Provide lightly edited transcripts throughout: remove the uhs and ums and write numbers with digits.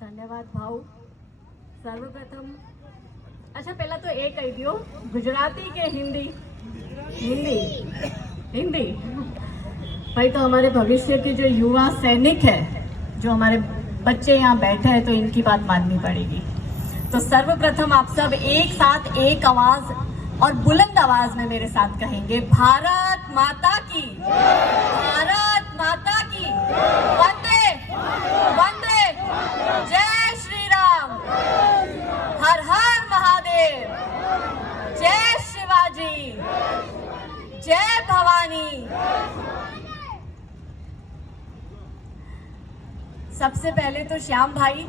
ધન્યવાદ ભાઉ. સર્વપ્રથમ अच्छा पहला तो एक कही दियो गुजराती के हिंदी हिंदी हिंदी भाई. तो हमारे भविष्य के जो युवा सैनिक है, जो हमारे बच्चे यहाँ बैठे हैं, तो इनकी बात माननी पड़ेगी. तो सर्वप्रथम आप सब एक साथ एक आवाज और बुलंद आवाज में मेरे साथ कहेंगे, भारत माता की, भारत माता की, वंदे वंदे, जय श्री राम, हर हर महादेव, जय शिवाजी, जय भवानी. सबसे पहले तो श्याम भाई,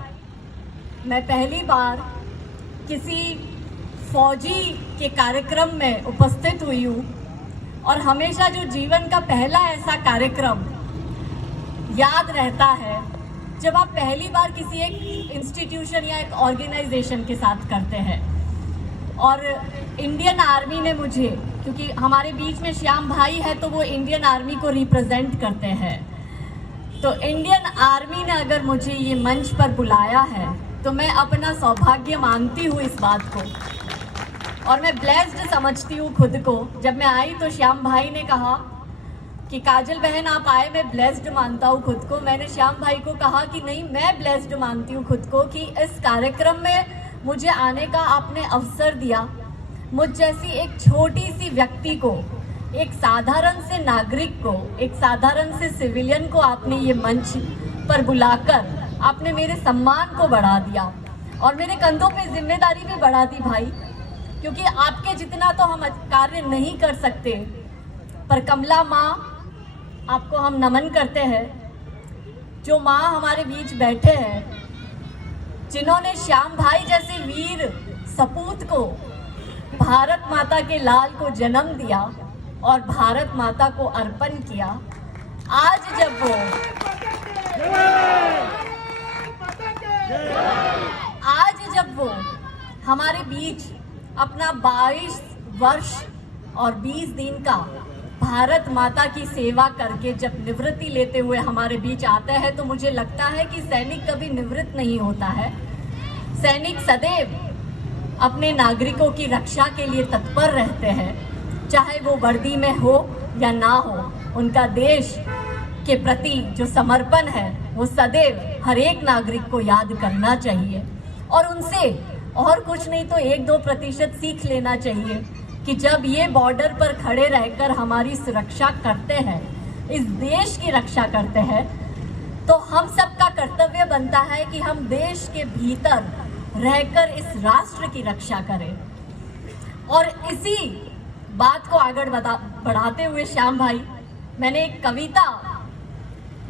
मैं पहली बार किसी फौजी के कार्यक्रम में उपस्थित हुई हूँ और हमेशा जो जीवन का पहला ऐसा कार्यक्रम याद रहता है जब आप पहली बार किसी एक इंस्टीट्यूशन या एक ऑर्गेनाइजेशन के साथ करते हैं. और इंडियन आर्मी ने मुझे, क्योंकि हमारे बीच में श्याम भाई है तो वो इंडियन आर्मी को रिप्रेजेंट करते हैं, तो इंडियन आर्मी ने अगर मुझे ये मंच पर बुलाया है तो मैं अपना सौभाग्य मानती हूँ इस बात को, और मैं ब्लेस्ड समझती हूँ खुद को. जब मैं आई तो श्याम भाई ने कहा कि काजल बहन आप आए, मैं ब्लेस्ड मानता हूँ खुद को. मैंने श्याम भाई को कहा कि नहीं, मैं ब्लेस्ड मानती हूँ खुद को कि इस कार्यक्रम में मुझे आने का आपने अवसर दिया. मुझ जैसी एक छोटी सी व्यक्ति को, एक साधारण से नागरिक को, एक साधारण से सिविलियन को आपने ये मंच पर बुलाकर आपने मेरे सम्मान को बढ़ा दिया और मेरे कंधों पे जिम्मेदारी भी बढ़ा दी भाई. क्योंकि आपके जितना तो हम कार्य नहीं कर सकते, पर कमला माँ, आपको हम नमन करते हैं. जो माँ हमारे बीच बैठे हैं, जिन्होंने श्याम भाई जैसे वीर सपूत को, भारत माता के लाल को जन्म दिया और भारत माता को अर्पण किया. आज जब वो हमारे बीच अपना 22 वर्ष और 20 दिन का भारत माता की सेवा करके जब निवृत्ति लेते हुए हमारे बीच आते हैं, तो मुझे लगता है कि सैनिक कभी निवृत्त नहीं होता है. सैनिक सदैव अपने नागरिकों की रक्षा के लिए तत्पर रहते हैं, चाहे वो वर्दी में हो या ना हो. उनका देश के प्रति जो समर्पण है वो सदैव हर एक नागरिक को याद करना चाहिए, और उनसे और कुछ नहीं तो 1-2% सीख लेना चाहिए कि जब ये बॉर्डर पर खड़े रहकर हमारी सुरक्षा करते हैं, इस देश की रक्षा करते हैं, तो हम सबका कर्तव्य बनता है कि हम देश के भीतर रहकर इस राष्ट्र की रक्षा करें. और इसी बात को आगे बढ़ाते हुए श्याम भाई, मैंने एक कविता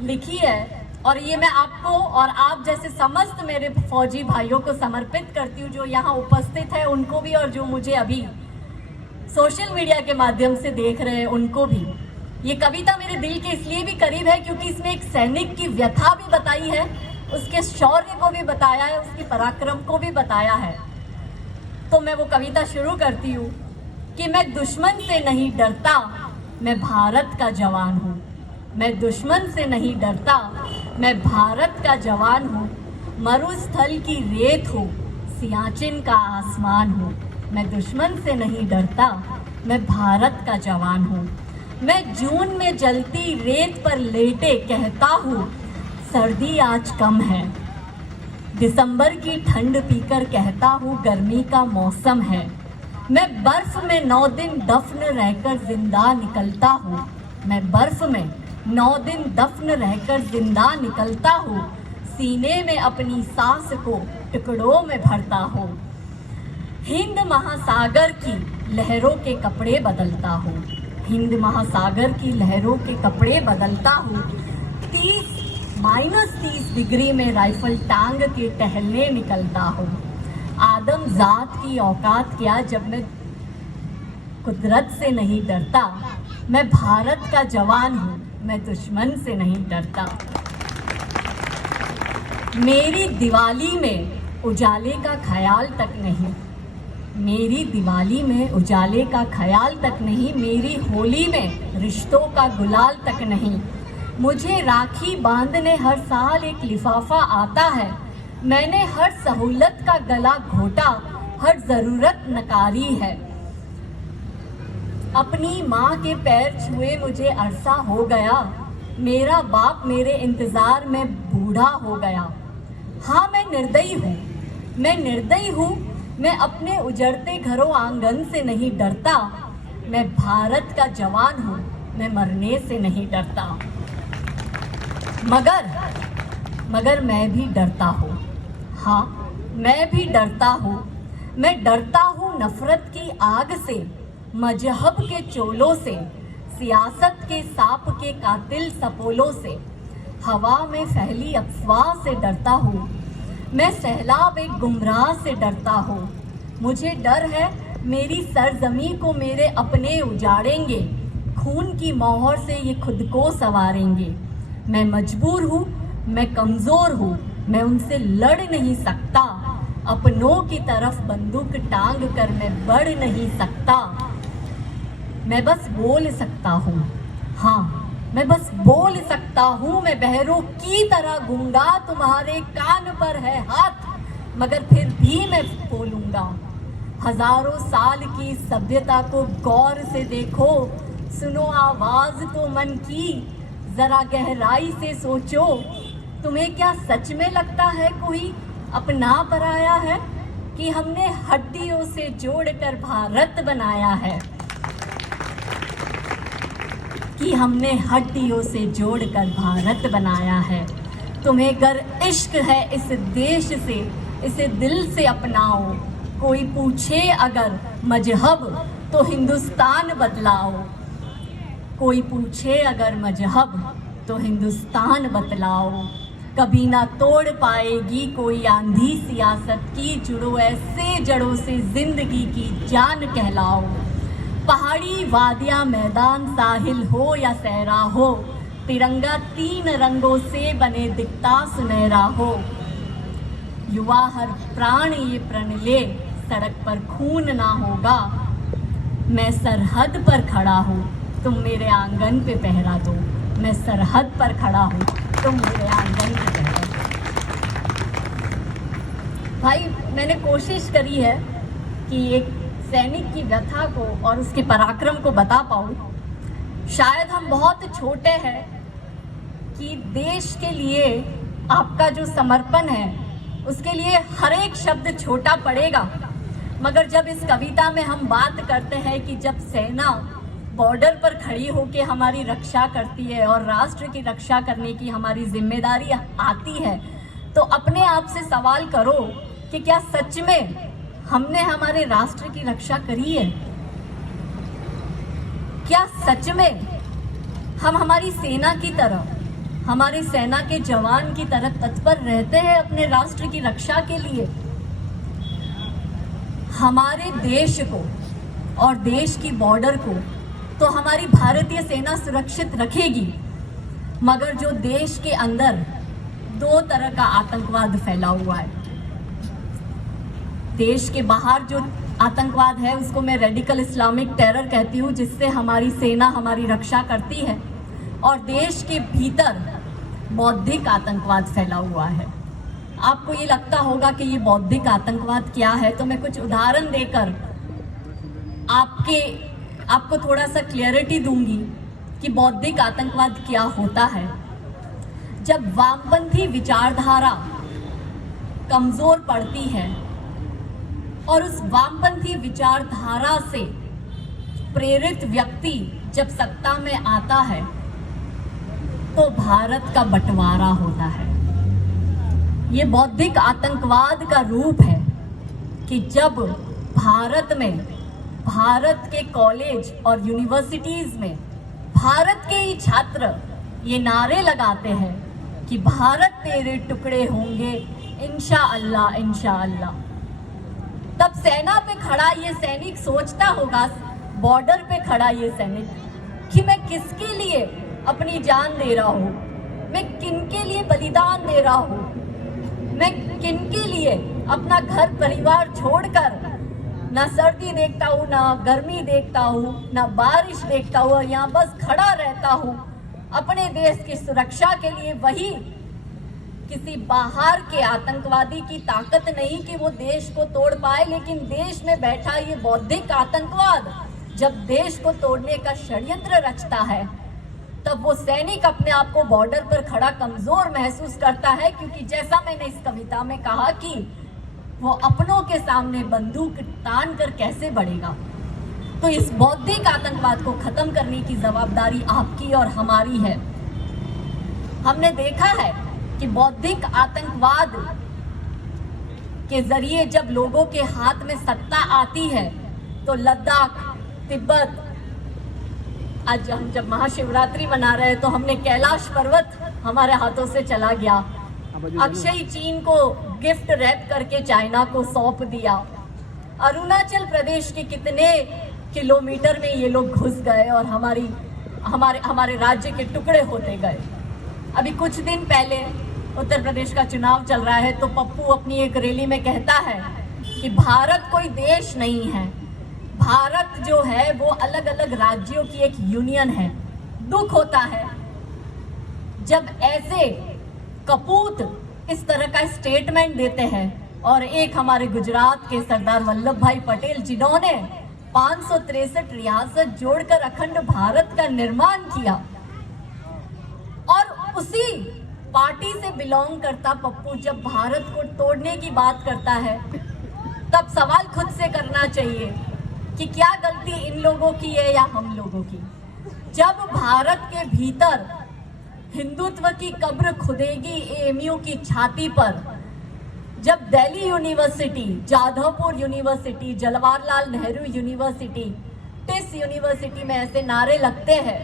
लिखी है और ये मैं आपको और आप जैसे समस्त मेरे फौजी भाइयों को समर्पित करती हूँ, जो यहाँ उपस्थित है उनको भी, और जो मुझे अभी सोशल मीडिया के माध्यम से देख रहे हैं उनको भी. ये कविता मेरे दिल के इसलिए भी करीब है क्योंकि इसमें एक सैनिक की व्यथा भी बताई है, उसके शौर्य को भी बताया है, उसकी पराक्रम को भी बताया है. तो मैं वो कविता शुरू करती हूँ कि मैं दुश्मन से नहीं डरता, मैं भारत का जवान हूँ. मैं दुश्मन से नहीं डरता, मैं भारत का जवान हूँ. मरुस्थल की रेत हूँ, सियाचिन का आसमान हूँ. मैं दुश्मन से नहीं डरता, मैं भारत का जवान हूँ. मैं जून में जलती रेत पर लेटे कहता हूँ, सर्दी आज कम है. दिसंबर की ठंड पीकर कहता हूँ, गर्मी का मौसम है. मैं बर्फ में 9 दिन दफन रहकर जिंदा निकलता हूँ. मैं बर्फ में 9 दिन दफन रहकर जिंदा निकलता हूँ. सीने में अपनी सांस को टुकड़ों में भरता हूँ. हिंद महासागर की लहरों के कपड़े बदलता हूँ. हिंद महासागर की लहरों के कपड़े बदलता हूँ. 30 डिग्री में राइफल टांग के टहलने निकलता हूँ. आदम जात की औकात क्या जब मैं कुदरत से नहीं डरता. मैं भारत का जवान हूँ, मैं दुश्मन से नहीं डरता. मेरी दिवाली में उजाले का ख्याल तक नहीं. मेरी दिवाली में उजाले का ख्याल तक नहीं. मेरी होली में रिश्तों का गुलाल तक नहीं. मुझे राखी बांधने हर साल एक लिफाफा आता है. मैंने हर सहूलत का गला घोटा, हर जरूरत नकारी है। अपनी माँ के पैर छुए मुझे अरसा हो गया, मेरा बाप मेरे इंतजार में बूढ़ा हो गया। हाँ मैं निर्दयी हूँ, मैं निर्दयी हूँ, मैं अपने उजड़ते घरों आंगन से नहीं डरता। मैं भारत का जवान हूँ, मैं मरने से नहीं डरता। मगर मैं भी डरता हूँ। हाँ मैं भी डरता हूँ। मैं डरता हूँ नफरत की आग से, मजहब के चोलों से, सियासत के सांप के कातिल सपोलों से। हवा में फैली अफवाह से डरता हूँ, मैं सैलाब एक गुमराह से डरता हूँ। मुझे डर है मेरी सरजमी को मेरे अपने उजाड़ेंगे, खून की मोहर से ये खुद को संवारेंगे। मैं मजबूर हूँ, मैं कमज़ोर हूँ, मैं उनसे लड़ नहीं सकता। अपनों की तरफ बंदूक टांग कर मैं बढ़ नहीं सकता। मैं बस बोल सकता हूँ, हाँ मैं बस बोल सकता हूँ। मैं बहरों की तरह गूंगा, तुम्हारे कान पर है हाथ, मगर फिर भी मैं बोलूँगा। हजारों साल की सभ्यता को गौर से देखो, सुनो आवाज़ तो मन की, ज़रा गहराई से सोचो। तुम्हें क्या सच में लगता है कोई अपना पराया है, कि हमने हड्डियों से जोड़कर भारत बनाया है, कि हमने हड्डियों से जोड़कर भारत बनाया है। तुम्हें गर इश्क है इस देश से, इसे दिल से अपनाओ। कोई पूछे अगर मजहब तो हिंदुस्तान बतलाओ। कोई पूछे अगर मजहब तो हिंदुस्तान बतलाओ। कभी ना तोड़ पाएगी कोई आंधी सियासत की, जुड़ो ऐसे जड़ों से जिंदगी की जान कहलाओ। पहाड़ी वादियाँ मैदान साहिल हो या सहरा हो, तिरंगा 3 रंगों से बने दिखता सुनहरा हो। युवा हर प्राण ये प्रण ले, सड़क पर खून ना होगा। मैं सरहद पर खड़ा हूँ, तुम मेरे आंगन पे पहरा दो। मैं सरहद पर खड़ा हूँ, तुम मेरे आंगन पे पहरा दो। भाई मैंने कोशिश करी है कि एक सैनिक की व्यथा को और उसके पराक्रम को बता पाऊँ। शायद हम बहुत छोटे हैं कि देश के लिए आपका जो समर्पण है उसके लिए हर एक शब्द छोटा पड़ेगा, मगर जब इस कविता में हम बात करते हैं कि जब सेना बॉर्डर पर खड़ी होकर हमारी रक्षा करती है और राष्ट्र की रक्षा करने की हमारी जिम्मेदारी आती है, तो अपने आप से सवाल करो कि क्या सच में हमने हमारे राष्ट्र की रक्षा करी है? क्या सच में हम हमारी सेना की तरह, हमारे सेना के जवान की तरह तत्पर रहते हैं अपने राष्ट्र की रक्षा के लिए? हमारे देश को और देश की बॉर्डर को तो हमारी भारतीय सेना सुरक्षित रखेगी, मगर जो देश के अंदर 2 तरह का आतंकवाद फैला हुआ है। देश के बाहर जो आतंकवाद है उसको मैं रेडिकल इस्लामिक टेरर कहती हूँ, जिससे हमारी सेना हमारी रक्षा करती है, और देश के भीतर बौद्धिक आतंकवाद फैला हुआ है। आपको ये लगता होगा कि ये बौद्धिक आतंकवाद क्या है, तो मैं कुछ उदाहरण देकर आपको थोड़ा सा क्लियरिटी दूंगी कि बौद्धिक आतंकवाद क्या होता है। जब वामपंथी विचारधारा कमजोर पड़ती है और उस वामपंथी विचारधारा से प्रेरित व्यक्ति जब सत्ता में आता है तो भारत का बंटवारा होता है। ये बौद्धिक आतंकवाद का रूप है कि जब भारत में, भारत के कॉलेज और यूनिवर्सिटीज में भारत के ही छात्र ये नारे लगाते हैं कि भारत तेरे टुकड़े होंगे इंशाअल्लाह इंशाअल्लाह, तब सेना पे खड़ा ये सैनिक सोचता होगा, बॉर्डर पे खड़ा ये सैनिक, कि मैं किसके लिए अपनी जान दे रहा हूँ, मैं किनके लिए बलिदान दे रहा हूँ, मैं किनके लिए अपना घर परिवार छोड़कर ना सर्दी देखता हूँ, ना गर्मी देखता हूँ, ना बारिश देखता हूँ, यहाँ बस खड़ा रहता हूँ अपने देश की सुरक्षा के लिए। वही किसी बाहर के आतंकवादी की ताकत नहीं कि वो देश को तोड़ पाए, लेकिन देश में बैठा ये बौद्धिक आतंकवाद जब देश को तोड़ने का षड्यंत्र रचता है, तब वो सैनिक अपने आप को बॉर्डर पर खड़ा कमजोर महसूस करता है, क्योंकि जैसा मैंने इस कविता में कहा कि वो अपनों के सामने बंदूक तान कर कैसे बढ़ेगा। तो इस बौद्धिक आतंकवाद को खत्म करने की जवाबदारी आपकी और हमारी है। हमने देखा है कि बौद्धिक आतंकवाद के जरिए जब लोगों के हाथ में सत्ता आती है तो लद्दाख, तिब्बत, आज हम जब महाशिवरात्रि मना रहे हैं तो हमने कैलाश पर्वत हमारे हाथों से चला गया। अक्षय चीन को गिफ्ट रैप करके चाइना को सौंप दिया। अरुणाचल प्रदेश के कितने किलोमीटर में ये लोग घुस गए और हमारे राज्य के टुकड़े होते गए। अभी कुछ दिन पहले उत्तर प्रदेश का चुनाव चल रहा है तो पप्पू अपनी एक रैली में कहता है कि भारत कोई देश नहीं है, भारत जो है वो अलग अलग राज्यों की एक यूनियन है। दुख होता है जब ऐसे कपूत इस तरह का स्टेटमेंट देते हैं। और एक हमारे गुजरात के सरदार वल्लभ भाई पटेल जिन्होंने 563 रियासत जोड़कर अखंड भारत का निर्माण किया, और उसी पार्टी से बिलोंग करता पप्पू जब भारत को तोड़ने की बात करता है तब सवाल खुद से करना चाहिए कि क्या गलती इन लोगों की है या हम लोगों की। जब भारत के भीतर हिंदुत्व की कब्र खुदेगी एएमयू की छाती पर, जब Delhi University, Jadavpur University, Jawaharlal Nehru University, TISS University में ऐसे नारे लगते हैं,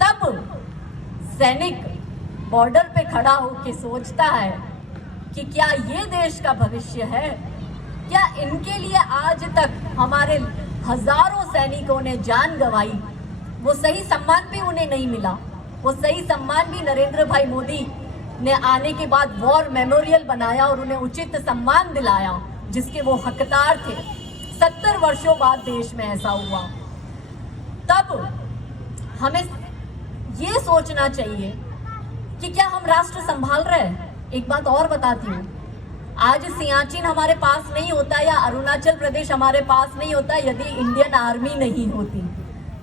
तब सैनिक बॉर्डर पे खड़ा होकर सोचता है कि क्या ये देश का भविष्य है। क्या इनके लिए आज तक हमारे हजारों सैनिकों ने जान गंवाई, वो सही सम्मान भी उन्हें नहीं मिला। वो सही सम्मान भी नरेंद्र भाई मोदी ने आने के बाद वॉर मेमोरियल बनाया और उन्हें उचित सम्मान दिलाया जिसके वो हकदार थे। 70 वर्षों बाद देश में ऐसा हुआ। तब हमें ये सोचना चाहिए कि क्या हम राष्ट्र संभाल रहे हैं। एक बात और बताती हूँ, आज सियाचिन हमारे पास नहीं होता या अरुणाचल प्रदेश हमारे पास नहीं होता यदि इंडियन आर्मी नहीं होती,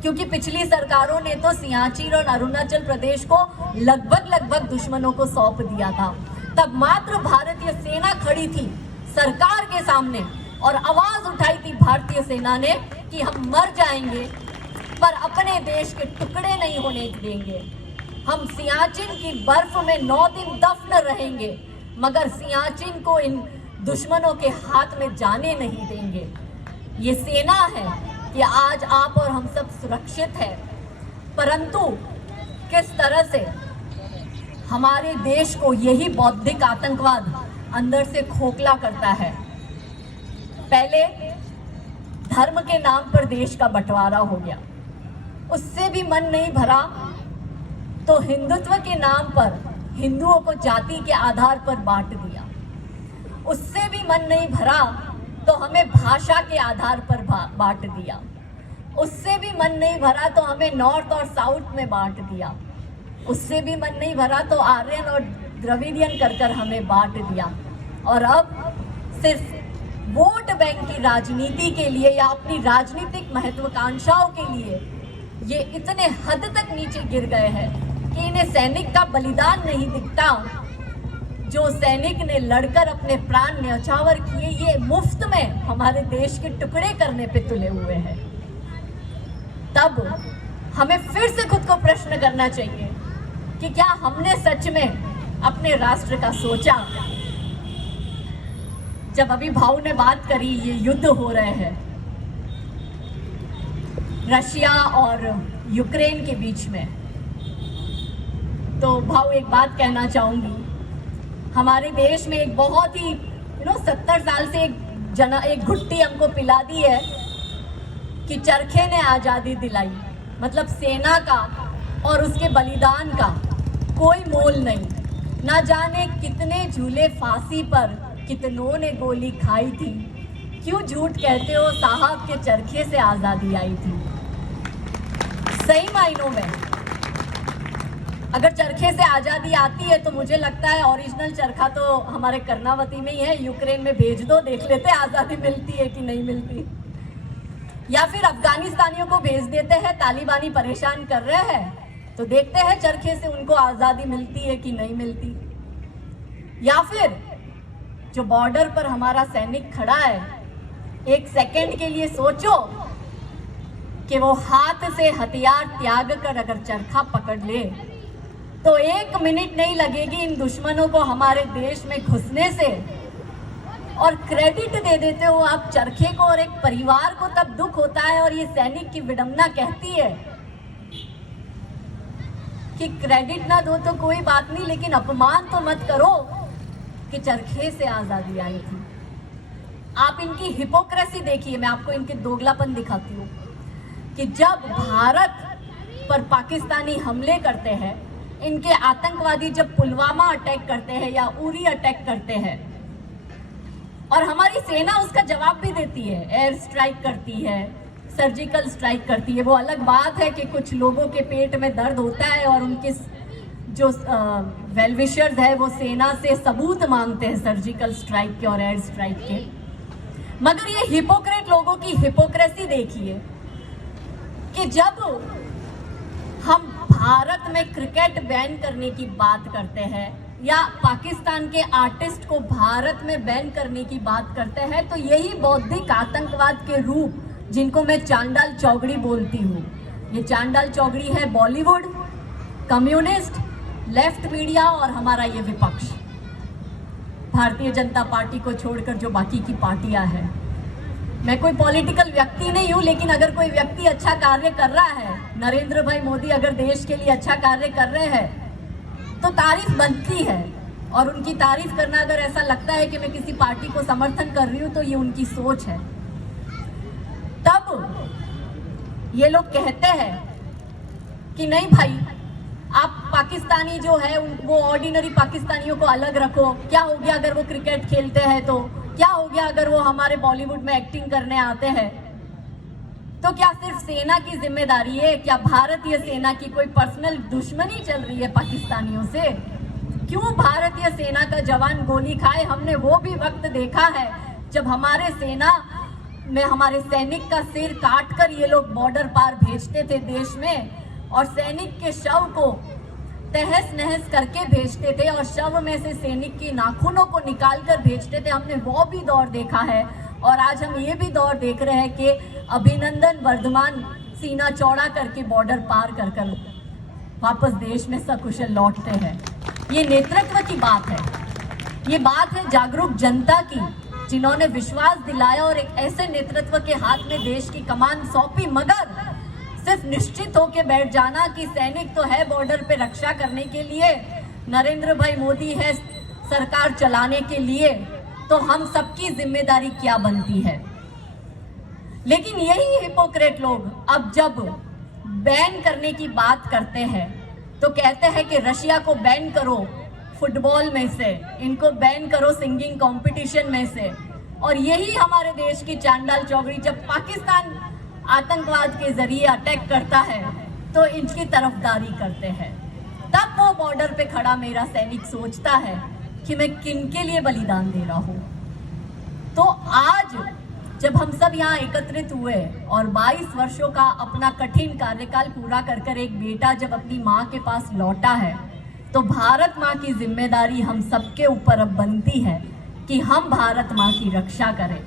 क्योंकि पिछली सरकारों ने तो सियाचिन और अरुणाचल प्रदेश को लगभग दुश्मनों को सौंप दिया था। तब मात्र भारतीय सेना खड़ी थी सरकार के सामने और आवाज उठाई थी भारतीय सेना ने कि हम मर जाएंगे पर अपने देश के टुकड़े नहीं होने देंगे। हम सियाचिन की बर्फ में 9 दिन दफन रहेंगे मगर सियाचिन को इन दुश्मनों के हाथ में जाने नहीं देंगे। ये सेना है कि आज आप और हम सब सुरक्षित है, परंतु किस तरह से हमारे देश को यही बौद्धिक आतंकवाद अंदर से खोखला करता है। पहले धर्म के नाम पर देश का बंटवारा हो गया, उससे भी मन नहीं भरा तो हिंदुत्व के नाम पर हिंदुओं को जाति के आधार पर बांट दिया। उससे भी मन नहीं भरा तो हमें भाषा के आधार पर बांट दिया। उससे भी मन नहीं भरा तो हमें नॉर्थ और साउथ में बांट दिया। उससे भी मन नहीं भरा तो आर्यन और द्रविडियन कर हमें बांट दिया। और अब सिर्फ वोट बैंक की राजनीति के लिए या अपनी राजनीतिक महत्वाकांक्षाओं के लिए ये इतने हद तक नीचे गिर गए हैं कि इन्हें सैनिक का बलिदान नहीं दिखता। जो सैनिक ने लड़कर अपने प्राण न्यौछावर किए, ये मुफ्त में हमारे देश के टुकड़े करने पे तुले हुए हैं। तब हमें फिर से खुद को प्रश्न करना चाहिए कि क्या हमने सच में अपने राष्ट्र का सोचा। जब अभी भाऊ ने बात करी ये युद्ध हो रहे हैं रशिया और यूक्रेन के बीच में, तो भाऊ एक बात कहना चाहूंगी। हमारे देश में एक बहुत ही 70 साल से एक घुट्टी हमको पिला दी है कि चरखे ने आज़ादी दिलाई। मतलब सेना का और उसके बलिदान का कोई मोल नहीं। ना जाने कितने झूले फांसी पर कितनों ने गोली खाई थी। क्यों झूठ कहते हो साहब के चरखे से आज़ादी आई थी। सही मायनों में अगर चरखे से आज़ादी आती है तो मुझे लगता है ओरिजिनल चरखा तो हमारे कर्णावती में ही है, यूक्रेन में भेज दो, देख लेते आज़ादी मिलती है कि नहीं मिलती। या फिर अफगानिस्तानियों को भेज देते हैं, तालिबानी परेशान कर रहे हैं तो देखते हैं चरखे से उनको आज़ादी मिलती है कि नहीं मिलती। या फिर जो बॉर्डर पर हमारा सैनिक खड़ा है, एक सेकंड के लिए सोचो कि वो हाथ से हथियार त्याग कर अगर चरखा पकड़ ले तो 1 मिनट नहीं लगेगी इन दुश्मनों को हमारे देश में घुसने से। और क्रेडिट दे देते हो आप चरखे को, और एक परिवार को तब दुख होता है और ये सैनिक की विडंबना कहती है कि क्रेडिट ना दो तो कोई बात नहीं, लेकिन अपमान तो मत करो कि चरखे से आज़ादी आई थी। आप इनकी हिपोक्रेसी देखिए, मैं आपको इनके दोगलापन दिखाती हूँ कि जब भारत पर पाकिस्तानी हमले करते हैं, इनके आतंकवादी जब पुलवामा अटैक करते हैं या उरी अटैक करते हैं और हमारी सेना उसका जवाब भी देती है, एयर स्ट्राइक करती है, सर्जिकल स्ट्राइक करती है। वो अलग बात है कि कुछ लोगों के पेट में दर्द होता है और उनके जो वेलविशर्स है वो सेना से सबूत मांगते हैं सर्जिकल स्ट्राइक के और एयर स्ट्राइक के। मगर ये हिपोक्रेट लोगों की हिपोक्रेसी देखिए कि जब हम भारत में क्रिकेट बैन करने की बात करते हैं या पाकिस्तान के आर्टिस्ट को भारत में बैन करने की बात करते हैं, तो यही बौद्धिक आतंकवाद के रूप जिनको मैं चांडाल चौगड़ी बोलती हूँ, ये चांडाल चौगड़ी है बॉलीवुड, कम्युनिस्ट, लेफ्ट मीडिया और हमारा ये विपक्ष, भारतीय जनता पार्टी को छोड़कर जो बाकी की पार्टियां हैं। मैं कोई पॉलिटिकल व्यक्ति नहीं हूं, लेकिन अगर कोई व्यक्ति अच्छा कार्य कर रहा है, नरेंद्र भाई मोदी अगर देश के लिए अच्छा कार्य कर रहे हैं तो तारीफ बनती है। और उनकी तारीफ करना अगर ऐसा लगता है कि मैं किसी पार्टी को समर्थन कर रही हूं तो ये उनकी सोच है। तब ये लोग कहते हैं कि नहीं भाई, आप पाकिस्तानी जो है वो ऑर्डिनरी पाकिस्तानियों को अलग रखो। क्या हो गया अगर वो क्रिकेट खेलते हैं तो? क्या हो गया अगर वो हमारे बॉलीवुड में एक्टिंग करने आते हैं? तो क्या सिर्फ सेना की जिम्मेदारी है? क्या भारतीय सेना की कोई पर्सनल दुश्मनी चल रही है पाकिस्तानियों से? क्यों भारतीय सेना का जवान गोली खाए? हमने वो भी वक्त देखा है जब हमारे सेना में हमारे सैनिक का सिर काट कर ये लोग बॉर्डर पार भेजते थे देश में, और सैनिक के शव को तहस नहस करके भेजते थे और शव में से सैनिक की नाखूनों को निकाल कर भेजते थे। हमने वो भी दौर देखा है और आज हम ये भी दौर देख रहे हैं कि अभिनंदन वर्धमान सीना चौड़ा करके बॉर्डर पार कर कर वापस देश में सकुशल लौटते हैं। ये नेतृत्व की बात है, ये बात है जागरूक जनता की, जिन्होंने विश्वास दिलाया और एक ऐसे नेतृत्व के हाथ में देश की कमान सौंपी, मगर सिर्फ निश्चित होके बैठ जाना कि सैनिक तो है बॉर्डर पे रक्षा करने के लिए, नरेंद्र भाई मोदी है सरकार चलाने के लिए, तो हम सबकी जिम्मेदारी क्या बनती है। लेकिन यही हिपोक्रेट लोग अब जब बैन करने की बात करते हैं तो कहते हैं कि रशिया को बैन करो फुटबॉल में से, इनको बैन करो सिंगिंग कंपटीशन में से। और यही हमारे देश की चांडाल चौगड़ी जब पाकिस्तान आतंकवाद के जरिए अटैक करता है तो इनकी तरफदारी करते हैं। तब वो बॉर्डर पे खड़ा मेरा सैनिक सोचता है कि मैं किन के लिए बलिदान दे रहा हूँ। तो आज जब हम सब यहाँ एकत्रित हुए और 22 वर्षों का अपना कठिन कार्यकाल पूरा कर कर एक बेटा जब अपनी माँ के पास लौटा है, तो भारत माँ की जिम्मेदारी हम सबके ऊपर अब बनती है कि हम भारत माँ की रक्षा करें।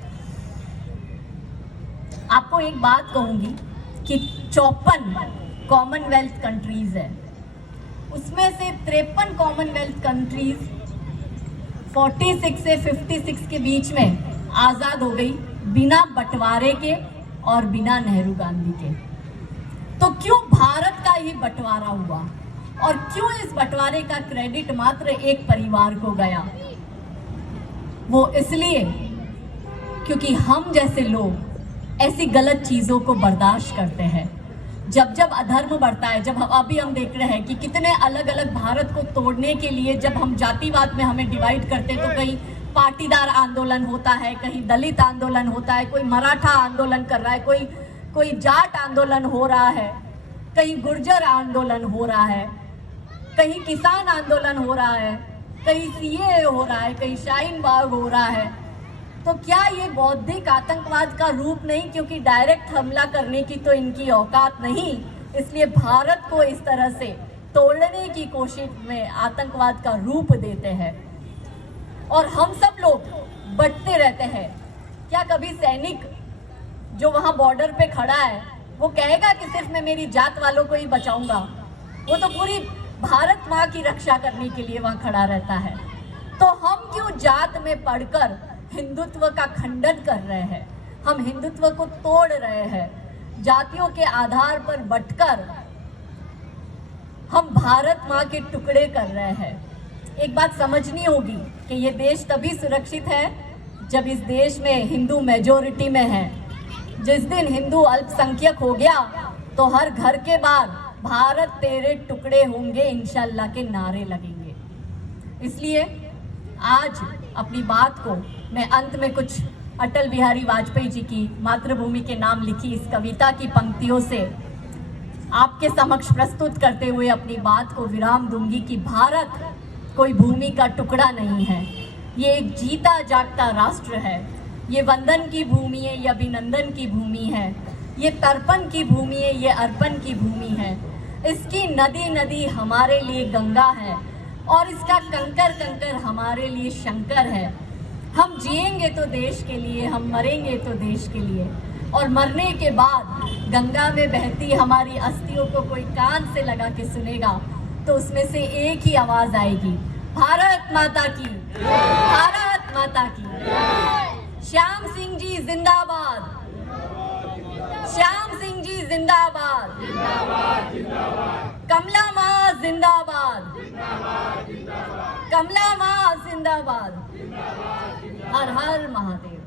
आपको एक बात कहूंगी कि 54 कॉमनवेल्थ कंट्रीज है, उसमें से 53 कॉमनवेल्थ कंट्रीज 46 से 56 के बीच में आज़ाद हो गई बिना बंटवारे के और बिना नेहरू गांधी के। तो क्यों भारत का ही बंटवारा हुआ और क्यों इस बंटवारे का क्रेडिट मात्र एक परिवार को गया? वो इसलिए क्योंकि हम जैसे लोग ऐसी गलत चीज़ों को बर्दाश्त करते हैं। जब जब अधर्म बढ़ता है, जब अभी हम देख रहे हैं कि कितने अलग अलग भारत को तोड़ने के लिए जब हम जातिवाद में हमें डिवाइड करते हैं, तो कहीं पाटीदार आंदोलन होता है, कहीं दलित आंदोलन होता है, कोई मराठा आंदोलन कर रहा है, कोई जाट आंदोलन हो रहा है, कहीं गुर्जर आंदोलन हो रहा है, कहीं किसान आंदोलन हो रहा है, कहीं सीएए हो रहा है, कहीं शाहीन बाग हो रहा है। तो क्या ये बौद्धिक आतंकवाद का रूप नहीं? क्योंकि डायरेक्ट हमला करने की तो इनकी औकात नहीं, इसलिए भारत को इस तरह से तोड़ने की कोशिश में आतंकवाद का रूप देते हैं और हम सब लोग बटते रहते हैं। क्या कभी सैनिक जो वहां बॉर्डर पे खड़ा है वो कहेगा कि सिर्फ मैं मेरी जात वालों को ही बचाऊंगा? वो तो पूरी भारत माँ की रक्षा करने के लिए वहां खड़ा रहता है। तो हम क्यों जात में पढ़कर हिंदुत्व का खंडन कर रहे हैं? हम हिंदुत्व को तोड़ रहे हैं। जातियों के आधार पर बंटकर हम भारत माँ के टुकड़े कर रहे हैं। एक बात समझनी होगी कि ये देश तभी सुरक्षित है जब इस देश में हिंदू मेजोरिटी में है। जिस दिन हिंदू अल्पसंख्यक हो गया तो हर घर के बाहर भारत तेरे टुकड़े होंगे इंशाल्लाह के नारे लगेंगे। इसलिए आज अपनी बात को मैं अंत में कुछ अटल बिहारी वाजपेयी जी की मातृभूमि के नाम लिखी इस कविता की पंक्तियों से आपके समक्ष प्रस्तुत करते हुए अपनी बात को विराम दूंगी कि भारत कोई भूमि का टुकड़ा नहीं है, ये एक जीता जागता राष्ट्र है। ये वंदन की भूमि है, ये अभिनंदन की भूमि है, ये तर्पण की भूमि है, ये अर्पण की भूमि है। इसकी नदी नदी हमारे लिए गंगा है और इसका कंकर कंकर हमारे लिए शंकर है। हम जिएंगे तो देश के लिए, हम मरेंगे तो देश के लिए, और मरने के बाद गंगा में बहती हमारी अस्थियों को कोई कान से लगा के सुनेगा तो उसमें से एक ही आवाज आएगी, भारत माता की, भारत माता की। श्याम सिंह जी जिंदाबाद, श्याम सिंह जी जिंदाबाद, कमला माँ जिंदाबाद, कमला माँ जिंदाबाद। हर हर महादेव।